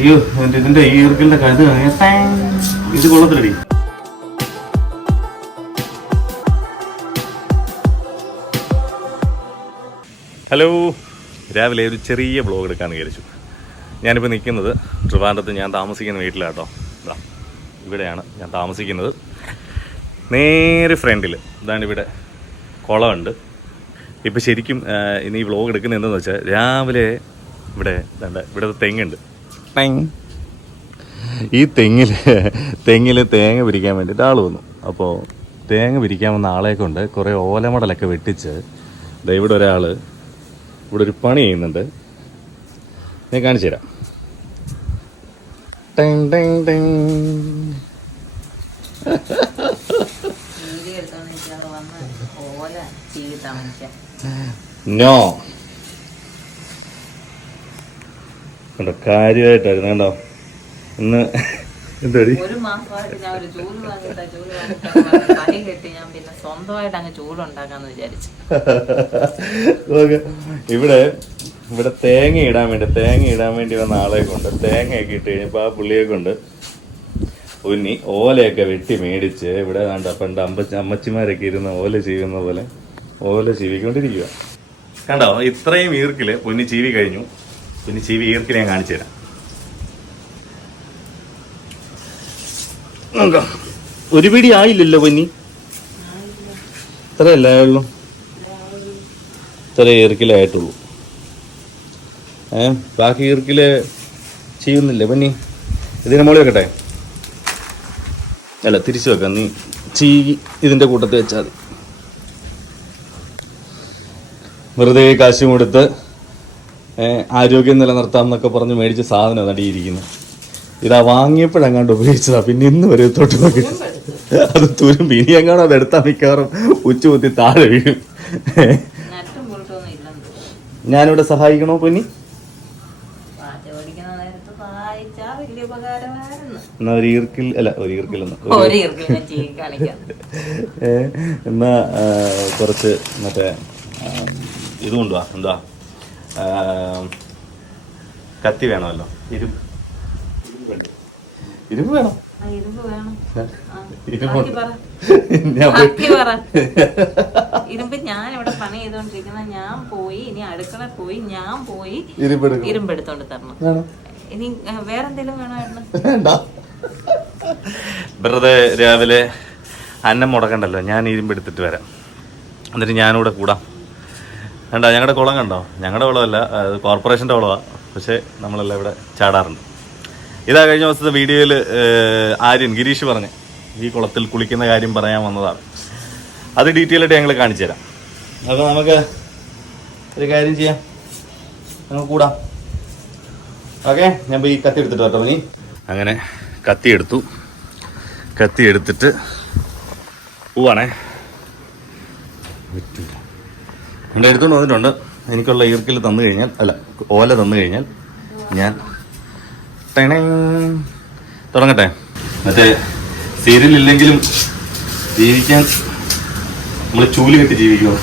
അയ്യോ ഇതിന്റെ ഈ ഈർക്കിന്റെ കഴുത്ത് ഇത് കൊള്ളത്തില്ലടി. ഹലോ. രാവിലെ ഒരു ചെറിയ ബ്ലോഗ് എടുക്കാൻ വിചാരിച്ചു. ഞാനിപ്പോൾ നിൽക്കുന്നത് ട്രിവാൻഡ്രത്ത് ഞാൻ താമസിക്കുന്ന വീട്ടിലാട്ടോ. ഇവിടെയാണ് ഞാൻ താമസിക്കുന്നത്. നേരെ ഫ്രണ്ടിൽ ഇതാണ് ഇവിടെ കുളമുണ്ട്. ഇപ്പം ശരിക്കും ഇനി ഈ വ്ളോഗ് എടുക്കുന്നത് എന്താണെന്ന് വെച്ചാൽ രാവിലെ ഇവിടെ ഇവിടെ തെങ്ങുണ്ട്. ടെങ്. ഈ തെങ്ങിൽ തെങ്ങിൽ തേങ്ങ പിരിക്കാൻ വേണ്ടിയിട്ട് ആൾ വന്നു. അപ്പോൾ തേങ്ങ പിരിക്കാൻ വന്ന ആളെ കൊണ്ട് കുറേ ഓലമടലൊക്കെ വെട്ടിച്ച് ദാ ഇവിടെ ഒരാൾ ഇവിടെ ഒരു പണി ചെയ്യുന്നുണ്ട്. ഞാൻ കാണിച്ചു തരാം. ടെങ് നോ കണ്ടോ? കാര്യമായിട്ടായിരുന്നു കണ്ടോ? ഇന്ന് എന്തോടി? ഒരു മാസമായിട്ട് ഞാൻ ഒരു ചൂൽ വാങ്ങിട്ടാ ചൂൽ വാങ്ങിട്ടാ പണി കെട്ടി ഞാൻ പിന്നെ സ്വന്തമായിട്ട് അങ്ങ് വിചാരിച്ചു. ഇവിടെ ഇവിടെ തേങ്ങ ഇടാൻ വേണ്ടി തേങ്ങ ഇടാൻ വേണ്ടി വന്ന ആളെ കൊണ്ട് തേങ്ങയൊക്കെ ഇട്ട് കഴിഞ്ഞപ്പോൾ ആ പുള്ളിയെ കൊണ്ട് ഉന്നി ഓലയൊക്കെ വെട്ടി മേടിച്ച് ഇവിടെ കണ്ട പണ്ട് അമ്പച്ച അമ്മച്ചിമാരൊക്കെ ഇരുന്ന് ഓല ചെയ്യുന്ന പോലെ ഓല ചീവിക്കൊണ്ടിരിക്കുക കണ്ടോ ഇത്രയും ഈർക്കിൽ പൊന്നി ചീവി കഴിഞ്ഞു. പൊന്നി ചീവി ഈർക്കിൽ ഞാൻ കാണിച്ചു തരാം. ഒരു പിടി ആയില്ലല്ലോ പൊന്നി? ഇത്രയല്ലേ ആയുള്ളൂ? ഇത്ര ഈർക്കിലായിട്ടുള്ളൂ ഏ ബാക്കി ഈർക്കിൽ ചെയ്യുന്നില്ലേ പന്നി? ഇതിനെ മോളി വെക്കട്ടെ? അല്ല തിരിച്ചു വെക്കാം. നീ ചീ ഇതിന്റെ കൂട്ടത്തിൽ വെച്ചാൽ മതി. വെറുതെ കാശും കൊടുത്ത് ആരോഗ്യം നിലനിർത്താം എന്നൊക്കെ പറഞ്ഞ് മേടിച്ച സാധനം നടിയിരിക്കുന്നു ഇതാ വാങ്ങിയപ്പോഴെങ്ങാണ്ട് ഉപയോഗിച്ചതാ. പിന്നെ ഇന്ന് വരെ തൊട്ട് നോക്കി. അത് തൂരും ഇനി എങ്ങാണോ അത് എടുത്താൽ മിക്കവാറും ഉച്ചുകുത്തി താഴെ വീഴും. ഞാനിവിടെ സഹായിക്കണോ പൊന്നി? എന്നാ ഒരു ഈർക്കിൽ അല്ല ഒരു ഏ, എന്നാ കുറച്ച് മറ്റേ ഇതുകൊണ്ടുവാ ഇത് കൊണ്ടുവാ. എന്താ? കത്തി വേണമല്ലോ. ഇരുമ്പ്. ഇരുമ്പ് വേണം. ആ ഇരുമ്പ് വേണം. ആ, ഇരുമ്പ് ഞാൻ ബാക്കി പറ. ഇരുമ്പ് ഞാൻ ഇവിടെ പണി ചെയ്തോണ്ടിരിക്കുന്ന. ഞാൻ പോയി ഇനി അടുക്കള പോയി ഞാൻ പോയി ഇരുമ്പ് എടുത്തോണ്ട് തരണം. ഇനി വേറെ വേറെന്തെങ്കിലും വേണമായിരുന്നു വെറുതെ രാവിലെ അന്നം മുടക്കണ്ടല്ലോ. ഞാൻ ഇരുമ്പ് എടുത്തിട്ട് വരാം. എന്നിട്ട് ഞാനിവിടെ കൂടാം. കണ്ടോ ഞങ്ങളുടെ കുളം കണ്ടോ? ഞങ്ങളുടെ കുളമല്ല അത് കോർപ്പറേഷന്റെ കുളമാണ് പക്ഷേ നമ്മളെല്ലാം ഇവിടെ ചാടാറുണ്ട്. ഇതാ കഴിഞ്ഞ ദിവസത്തെ വീഡിയോയിൽ ആര്യൻ ഗിരീഷ് പറഞ്ഞു ഈ കുളത്തിൽ കുളിക്കുന്ന കാര്യം പറയാൻ വന്നതാണ്. അത് ഡീറ്റെയിൽ ആയിട്ട് ഞങ്ങൾ കാണിച്ചു തരാം. അപ്പോൾ നമുക്ക് ഒരു കാര്യം ചെയ്യാം. നമുക്ക് കൂടാം. ഓക്കെ? ഞാൻ ഈ കത്തി എടുത്തിട്ട് വരട്ടെ നീ അങ്ങനെ കത്തി എടുത്തു. കത്തി എടുത്തിട്ട് പോവാണേ. എന്റെ എടുത്തുകൊണ്ട് വന്നിട്ടുണ്ട്. എനിക്കുള്ള ഈർക്കിൽ തന്നു കഴിഞ്ഞാൽ അല്ല ഓല തന്നു കഴിഞ്ഞാൽ ഞാൻ ടെണങ്. തുടങ്ങട്ടെ. മറ്റേ സീരിയൽ ഇല്ലെങ്കിലും ജീവിക്കാൻ നമ്മൾ ചൂൽ കെട്ടി ജീവിക്കുമോ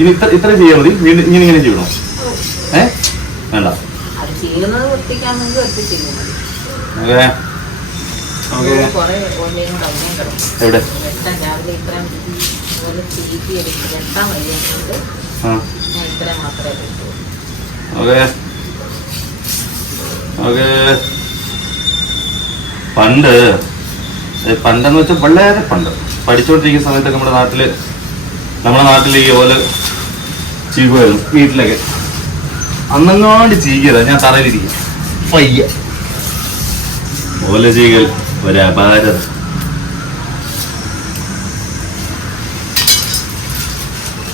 ഇനി ഇത്ര ഇത്ര ചെയ്യാൻ മതി. വീണ്ടും ഇങ്ങനെ ഇങ്ങനെ ചെയ്യണോ? ഏ? വേണ്ട. അത്. എവിടെ? ഓക്കെ. ഓക്കെ. പണ്ട് പണ്ടെന്ന് വെച്ചാൽ വളരെ പണ്ട്. പഠിച്ചുകൊണ്ടിരിക്കുന്ന സമയത്തൊക്കെ നമ്മുടെ നാട്ടിൽ നമ്മുടെ നാട്ടിൽ ഈ ഓല ചീകുമായിരുന്നു വീട്ടിലൊക്കെ. അന്നങ്ങാണ്ട് ചീകിയതാ ഞാൻ തറയിലിരിക്കും പയ്യ. ഓല ചീകൽ. ഒരു അപാരത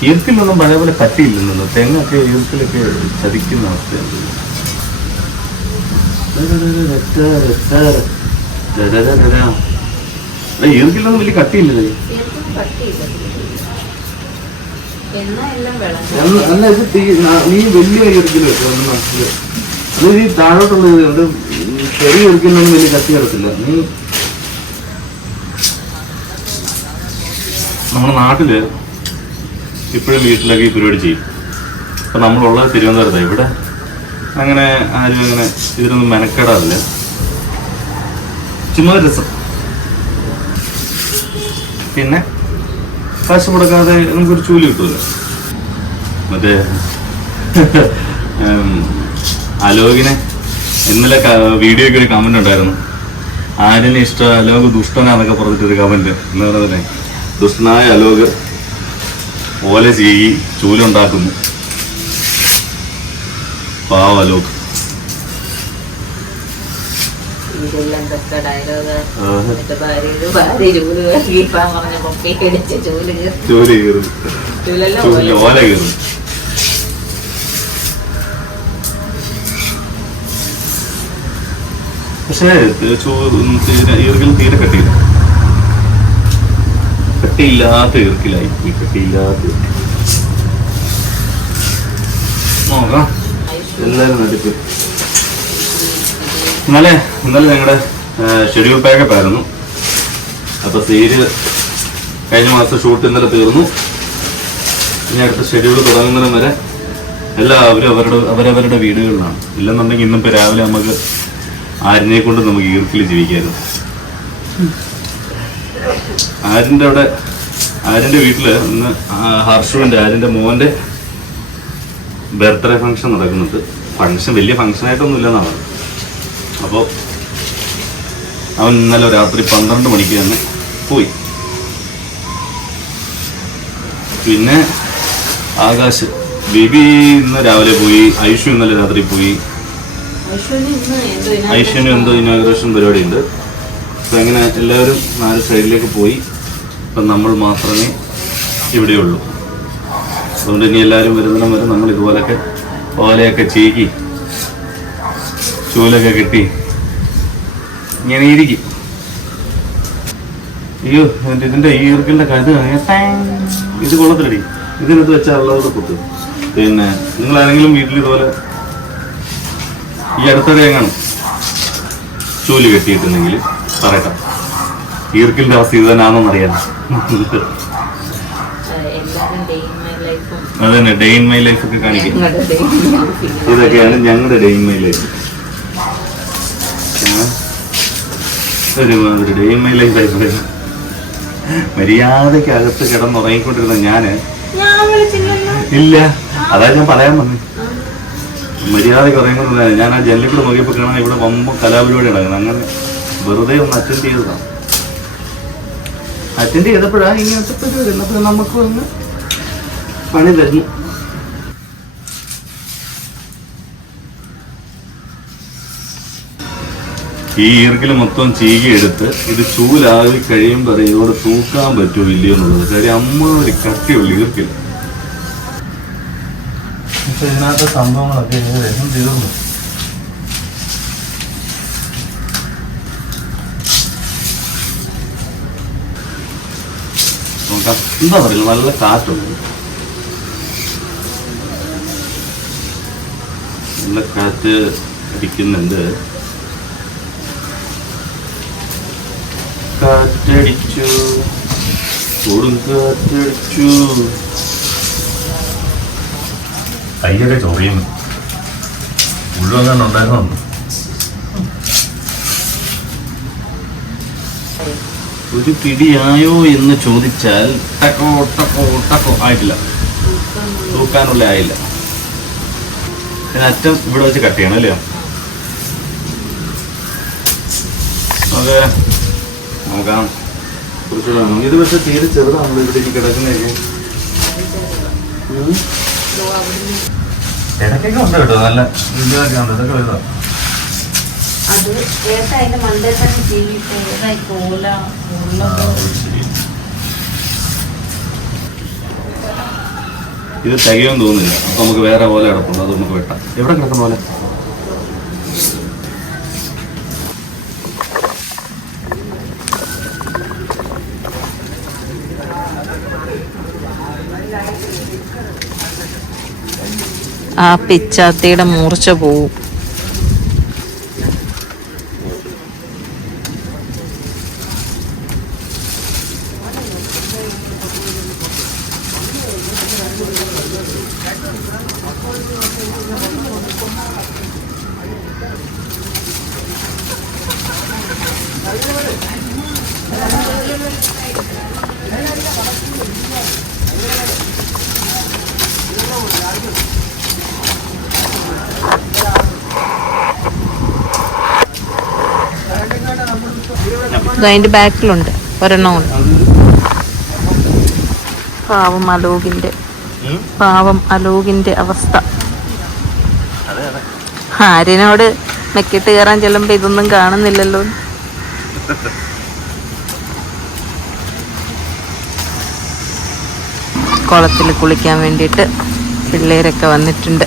ഈർക്കിലൊന്നും പഴയ പോലെ കട്ടിയില്ലെന്നു തെങ്ങൊക്കെ ഈർക്കിലൊക്കെ ചതിക്കുന്ന അവസ്ഥയുണ്ട് ഈർക്കിലൊന്നും വലിയ കട്ടിയില്ലേ. എന്നാ ഇത് നാ- വലിയ ഈർക്കിൽ വെച്ചോ, ഒന്ന് ഈ താഴോട്ടുള്ള ഇത് ചെറിയ ഒരിക്കലൊന്നും വലിയ കത്തി കിടത്തില്ല നീ നമ്മുടെ നാട്ടിൽ ഇപ്പോഴും വീട്ടിലൊക്കെ ഈ പരിപാടി ചെയ്യും. അപ്പൊ നമ്മളുള്ളത് തിരുവനന്തപുരത്താണ് ഇവിടെ അങ്ങനെ ആരും അങ്ങനെ ഇതിനൊന്നും മെനക്കെടാറില്ല. ചുമ്മാ രസം. പിന്നെ കാശ് മുടക്കാതെ നമുക്കൊരു ചൂൽ കിട്ടൂല. മറ്റേ അലോകിനെ ഇന്നലെ വീഡിയോയ്ക്ക് ഒരു കമന്റ് ഉണ്ടായിരുന്നു. ആരിനെ ഇഷ്ടം അലോക് ദുഷ്ടനാന്നൊക്കെ പറഞ്ഞിട്ടൊരു കമന്റ് എന്ന് പറഞ്ഞതിനെ ദുഷ്ടനായ അലോക് ഓല ചെയ്യി ചൂലുണ്ടാക്കുന്നു. പാവ അലോക്. ചൂൽ കീറി. ചൂലെല്ലാം ഓല കയറും പക്ഷേ ഈർക്കിൽ തീരെ കട്ടിയില്ല. കട്ടിയില്ലാത്ത ഈർക്കിലായി. കട്ടിയില്ലാത്ത എല്ലാരും നടിപ്പ്. ഇന്നലെ ഇന്നലെ ഞങ്ങളുടെ ഷെഡ്യൂൾ പാക്കപ്പ് ആയിരുന്നു. അപ്പൊ സീര് കഴിഞ്ഞ മാസം ഷൂട്ട് ഇന്നലെ തീർന്നു. ഇനി അടുത്ത ഷെഡ്യൂൾ തുടങ്ങുന്നതിന് വരെ എല്ലാവരും അവരുടെ അവരവരുടെ വീടുകളിലാണ്. ഇല്ലെന്നുണ്ടെങ്കിൽ ഇന്നിപ്പോ രാവിലെ നമുക്ക് ആരിനെ കൊണ്ട് നമുക്ക് ഈർക്കിൽ ജീവിക്കായിരുന്നു. ആരിന്റെ അവിടെ ആരിന്റെ വീട്ടിൽ ഇന്ന് ഹർഷുവിന്റെ ആരിന്റെ മോന്റെ ബർത്ത്ഡേ ഫംഗ്ഷൻ നടക്കുന്നുണ്ട് ഫംഗ്ഷൻ വലിയ ഫംഗ്ഷൻ ആയിട്ടൊന്നും ഇല്ലെന്നാണ് അപ്പോൾ അവൻ ഇന്നലെ രാത്രി പന്ത്രണ്ട് മണിക്ക് തന്നെ പോയി. പിന്നെ ആകാശ് ബേബി ഇന്ന് രാവിലെ പോയി ഐഷു ഇന്നലെ രാത്രി പോയി. ഐശ്വര്യ എന്തോ ഇനോഗ്രേഷൻ പരിപാടി ഉണ്ട് അപ്പം അങ്ങനെ എല്ലാവരും നാല് സൈഡിലേക്ക് പോയി. അപ്പം നമ്മൾ മാത്രമേ ഇവിടെയുള്ളൂ. അതുകൊണ്ട് ഇനി എല്ലാവരും വരുന്നിടം വരെ നമ്മൾ ഇതുപോലൊക്കെ ഓലയൊക്കെ ചീക്കി ചൂലൊക്കെ കെട്ടി ഇങ്ങനെ ഇരിക്കും. അയ്യോ എന്നിട്ട് ഇതിന്റെ ഈ ഈർക്കിന്റെ കഴുത്. ഇത് കൊള്ളത്തിലടി ഇതിനകത്ത് വെച്ചാൽ അല്ലാതെ കുത്തും. പിന്നെ നിങ്ങൾ ആരെങ്കിലും വീട്ടിൽ ഇതുപോലെ ഈ അടുത്തിടെ എങ്ങാണ് ചൂൽ കെട്ടിയിട്ടുണ്ടെങ്കിൽ പറയട്ടെ. ഈർക്കിന്റെ അവസ്ഥ ഇത് തന്നെയാണെന്ന് അറിയാം എല്ലാരും ഡേ ഇൻ മൈ ലൈഫും അത് തന്നെ ഡേ ഇൻ മൈ ലൈഫ് ഒക്കെ കാണിക്കും ഇതൊക്കെയാണ് ഞങ്ങളുടെ ഡേ ഇൻ മൈ ലൈഫ്. ഒരുമാതിരി ഡേ ഇൻ മൈ ലൈഫ് ആയിട്ട് മര്യാദയ്ക്ക് അകത്ത് കിടന്നുറങ്ങിക്കൊണ്ടിരുന്ന ഞാൻ ഇല്ല. അതാ ഞാൻ പറയാൻ വന്നു. മര്യാദയ്ക്ക് ഉറങ്ങിക്കൊണ്ടിരുന്ന ഞാൻ ആ ജനലിൽ കൂടെ നോക്കിയപ്പോൾ കാണാൻ ഇവിടെ വമ്പ കലാപരിപാടി നടക്കുന്നത് അങ്ങനെ വെറുതെ ഒന്ന് അറ്റൻഡ് ചെയ്തതാണ് അറ്റൻഡ് ചെയ്തപ്പോഴാണ് ഇങ്ങനത്തെ പരിപാടി അപ്പോൾ നമുക്ക് വന്ന് പണി തരുന്നു. ഈ ഈർക്കിൽ മൊത്തം ചീകി എടുത്ത് ഇത് ചൂലാകി കഴിയുമ്പോൾ ഇതോട് തൂക്കാൻ പറ്റുമോ ഇല്ലയോ എന്നുള്ളത്. കാര്യം അമ്മ ഒരു കട്ടിയുള്ള ഈർക്കിൽ ഇതിനകത്ത് സംഭവങ്ങളൊക്കെ ഏകദേശം തീർന്നു. എന്താ പറയുക നല്ല കാറ്റുണ്ട്. നല്ല കാറ്റ് അടിക്കുന്നുണ്ട്. കാറ്റടിച്ചു. കൊടും കയ്യൊക്കെ ചൊറിയുന്നു. മുഴുവൻ തന്നെ ഉണ്ടായിരുന്നു ഒരു പിടിയായോ എന്ന് ചോദിച്ചാൽ ടക്കോ ടക്കോ ടക്കോ ആയിട്ടില്ല. തൂക്കാനുള്ള ആയില്ല. അറ്റം ഇവിടെ വെച്ച് കട്ട് ചെയ്യണം അല്ലേ? അതെ. നോക്കാം. കുറച്ചുകൂടെ വേണം. ഇത് പക്ഷെ തീരെ ചെറുതാണല്ലോ ഇവിടെ കിടക്കുന്നതൊക്കെ. ഇടയ്ക്കൊക്കെ ഉണ്ട് കേട്ടോ നല്ല ഇതൊക്കെ ഉണ്ട് ഇതൊക്കെ വലുതാ അത് ഏട്ടാ അതിന്റെ മണ്ടയിൽ തന്നെ ജീവിട്ട് ഏതായി കോല ഇത് തികയൊന്നും തോന്നുന്നില്ല. അപ്പൊ നമുക്ക് വേറെ പോലെ കിടപ്പുണ്ട് അത് നമുക്ക് വെട്ടാം. എവിടെ കിടക്കുന്ന പോലെ ആ പിച്ചാത്തിയുടെ മൂർച്ച പോവും. ഇത് അതിന്റെ ബാക്കിലുണ്ട്. ഒരെണ്ണം ഉണ്ട് പാവം അലോകിന്റെ. പാവം അലോകിന്റെ അവസ്ഥ. ആര്യനോട് മെക്കിട്ട് കയറാൻ ചെല്ലുമ്പോ ഇതൊന്നും കാണുന്നില്ലല്ലോ. കുളത്തിൽ കുളിക്കാൻ വേണ്ടിയിട്ട് പിള്ളേരൊക്കെ വന്നിട്ടുണ്ട്.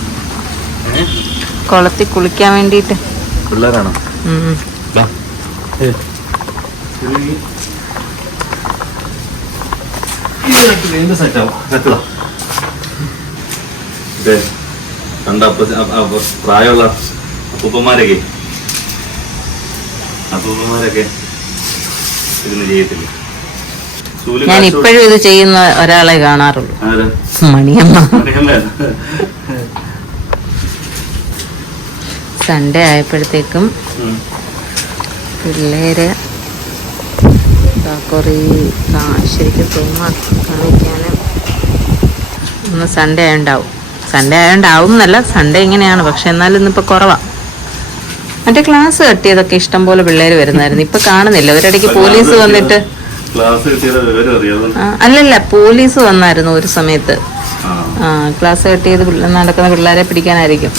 കുളത്തിൽ കുളിക്കാൻ വേണ്ടിയിട്ട്. പിള്ളേരാണോ? കണ്ട പ്രായമുള്ള അപ്പൂപ്പന്മാരൊക്കെ. അപ്പൂപ്പന്മാരൊക്കെ ഇതിന് ചെയ്യത്തില്ല. ഞാൻ ഇപ്പോഴും ഇത് ചെയ്യുന്ന ഒരാളെ കാണാറുള്ളൂ? മണിയമ്മ. സൺഡേ ആയപ്പോഴത്തേക്കും. പിള്ളേര് കുറേ ശരിക്കും തോന്നുന്നു കാണിക്കാനും ഇന്ന് സൺഡേ ആയുണ്ടാവും. സൺഡേ ആയുണ്ടാവും എന്നല്ല സൺഡേ ഇങ്ങനെയാണ്. പക്ഷെ എന്നാലും ഇന്നിപ്പോൾ കുറവാണ് മറ്റേ ക്ലാസ് കട്ടിയതൊക്കെ ഇഷ്ടം പോലെ പിള്ളേർ വരുന്നായിരുന്നു. ഇപ്പൊ കാണുന്നില്ല. ഒരിടയ്ക്ക് പോലീസ് വന്നിട്ട് അല്ലല്ല. പോലീസ് വന്നായിരുന്നു ഒരു സമയത്ത്. ക്ലാസ് കട്ടിയത് നടക്കുന്ന പിള്ളേരെ പിടിക്കാനായിരിക്കും.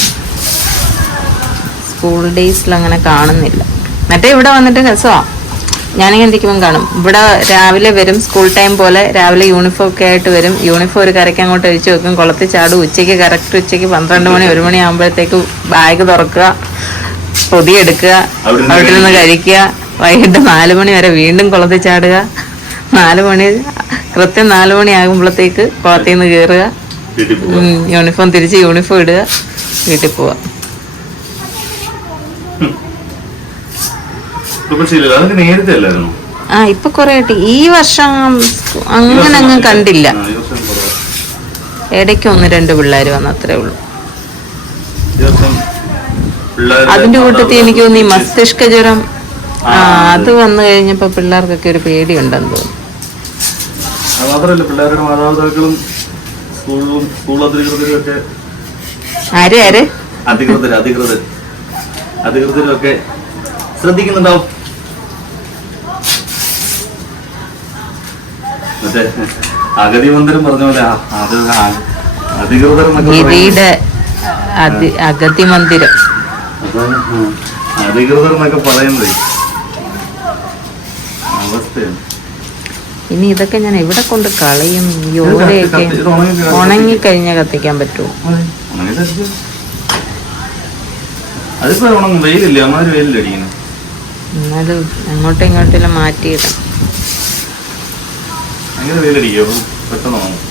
സ്കൂൾ ഡേയ്സിൽ അങ്ങനെ കാണുന്നില്ല. മറ്റേ ഇവിടെ വന്നിട്ട് രസമാ ഞാനിങ്ങനെ ഇരിക്കുമ്പം കാണും. ഇവിടെ രാവിലെ വരും സ്കൂൾ ടൈം പോലെ രാവിലെ യൂണിഫോം ഒക്കെ ആയിട്ട് വരും. യൂണിഫോം ഒരു കരയ്ക്ക് അങ്ങോട്ട് ഒഴിച്ചു വെക്കും. കുളത്തിൽ ചാടും. ഉച്ചയ്ക്ക് കറക്റ്റ് ഉച്ചയ്ക്ക് പന്ത്രണ്ട് മണി ഒരു മണി ആകുമ്പോഴത്തേക്ക് ബാഗ് തുറക്കുക പൊതിയെടുക്കുക എടുക്കുക അവിടെ നിന്ന് കഴിക്കുക. വൈകിട്ട് നാല് മണി വരെ വീണ്ടും കുളത്തിൽ ചാടുക. നാല് മണി കൃത്യം നാല് മണി ആകുമ്പോഴത്തേക്ക് കുളത്തിൽ നിന്ന് കയറുക യൂണിഫോം തിരിച്ച് യൂണിഫോം ഇടുക. വീട്ടിൽ പോവാ ഇപ്പൊ ശരിയല്ല അതൊക്കെ നേരത്തെ അല്ലായിരുന്നു? ആ ഇപ്പൊ കൊറേ ആയിട്ട്. ഈ വർഷം അങ്ങനെ അങ്ങ് കണ്ടില്ല. ഇടയ്ക്ക് ഒന്ന് രണ്ട് പിള്ളേർ വന്ന അത്രേ ഉള്ളൂ. ഈ അതിന്റെ കൂട്ടത്തിൽ എനിക്ക് തോന്നി മസ്തിഷ്ക ജ്വരം. ആ അത്. വന്നു കഴിഞ്ഞപ്പോ പിള്ളേർക്കൊക്കെ ഒരു പേടിയുണ്ടെന്ന് തോന്നുന്നു. മാത്രമല്ല പിള്ളേരുടെ മാതാപിതാക്കളും സ്കൂളിലും സ്കൂൾ അധികൃതരും ഒക്കെ ആര് ആര്? അധികൃതർ അധികൃതർ അധികൃതരും. ഒക്കെ ശ്രദ്ധിക്കുന്നുണ്ടാവും. അഗതി മന്ദിരം പറഞ്ഞ പോലെ അത് അധികൃതർ ഗിരിയുടെ അഗതി മന്ദിരം. അധികൃതർ എന്നൊക്കെ പറയുന്നത് അവസ്ഥയാണ്. ഇനി ഇതൊക്കെ ഞാൻ എവിടെ കൊണ്ട് കളയും? ഇത് ഉണങ്ങി കഴിഞ്ഞാൽ കത്തിക്കാൻ പറ്റുമോ? എന്നാലും അങ്ങോട്ടും ഇങ്ങോട്ടെല്ലാം മാറ്റിയിടാം. ഭയങ്കര വെയിലടിക്കും അപ്പം പെട്ടെന്ന് ഉണങ്ങും.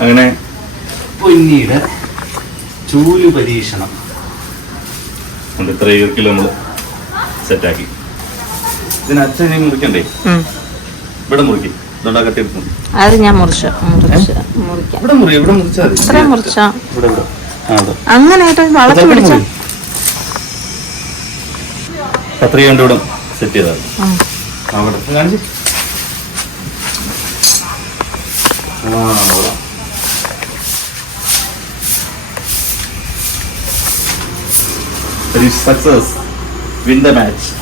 അങ്ങനെ പൊന്നിയുടെ ചൂൽ പരീക്ഷണം. കൊണ്ട് ഇത്ര ഈർക്കിൽ നമ്മൾ സെറ്റാക്കി. ഇതിന് അച്ഛൻ ഇനി മുറിക്കണ്ടേ. ഇവിടെ മുറിക്കും. അത് ഞാൻ മുറിച്ച മുറിച്ച മുറിക്കാം. ഇവിടെ മുറി ഇവിടെ മുറിച്ചാൽ മതി. ഇത്രയും മുറിച്ച? ഇവിടെ ഇവിടെ. അങ്ങനെ വളച്ചു പിടിച്ച? സെറ്റ് ചെയ്താൽ. അവിടെ കാണിച്ച് ആ അവിടെ സക്സസ് വിൻ ദ മാച്ച്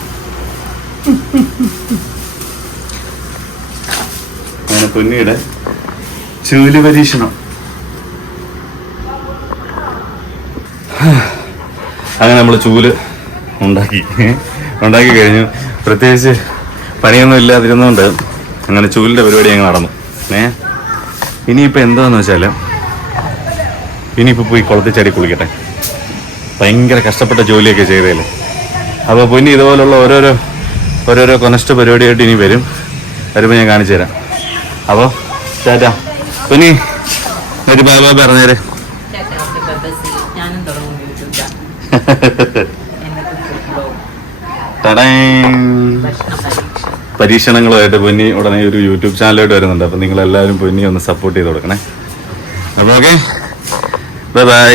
അങ്ങനെ പൊന്നിയുടെ ചൂൽ പരീക്ഷണം. അങ്ങനെ നമ്മൾ ചൂൽ ഉണ്ടാക്കി. ഉണ്ടാക്കി കഴിഞ്ഞു. പ്രത്യേകിച്ച് പണിയൊന്നും ഇല്ലാതിരുന്നുകൊണ്ട് അങ്ങനെ ചൂലിന്റെ പരിപാടി അങ്ങ് നടന്നു. ഏ? ഇനിയിപ്പോൾ എന്താന്ന് വെച്ചാൽ ഇനിയിപ്പോൾ പോയി കുളത്തിൽ ചാടി കുളിക്കട്ടെ. ഭയങ്കര കഷ്ടപ്പെട്ട ജോലിയൊക്കെ ചെയ്തേൽ. അപ്പോൾ പിന്നെ ഇതുപോലുള്ള ഓരോരോ ഓരോരോ കൊനസ്റ്റ് പരിപാടിയായിട്ട് ഇനി വരും. വരുമ്പോൾ ഞാൻ കാണിച്ചു തരാം. അപ്പോൾ ടാറ്റ. പിന്നെ ഒരു ബാബ പറഞ്ഞേര്. തടേ. പരീക്ഷണങ്ങളുമായിട്ട് പൊന്നി ഉടനെ ഒരു യൂട്യൂബ് ചാനലായിട്ട് വരുന്നുണ്ട്. അപ്പം നിങ്ങൾ എല്ലാവരും പൊന്നി ഒന്ന് സപ്പോർട്ട് ചെയ്ത് കൊടുക്കണേ. അപ്പോൾ ഓക്കെ ബൈ ബൈ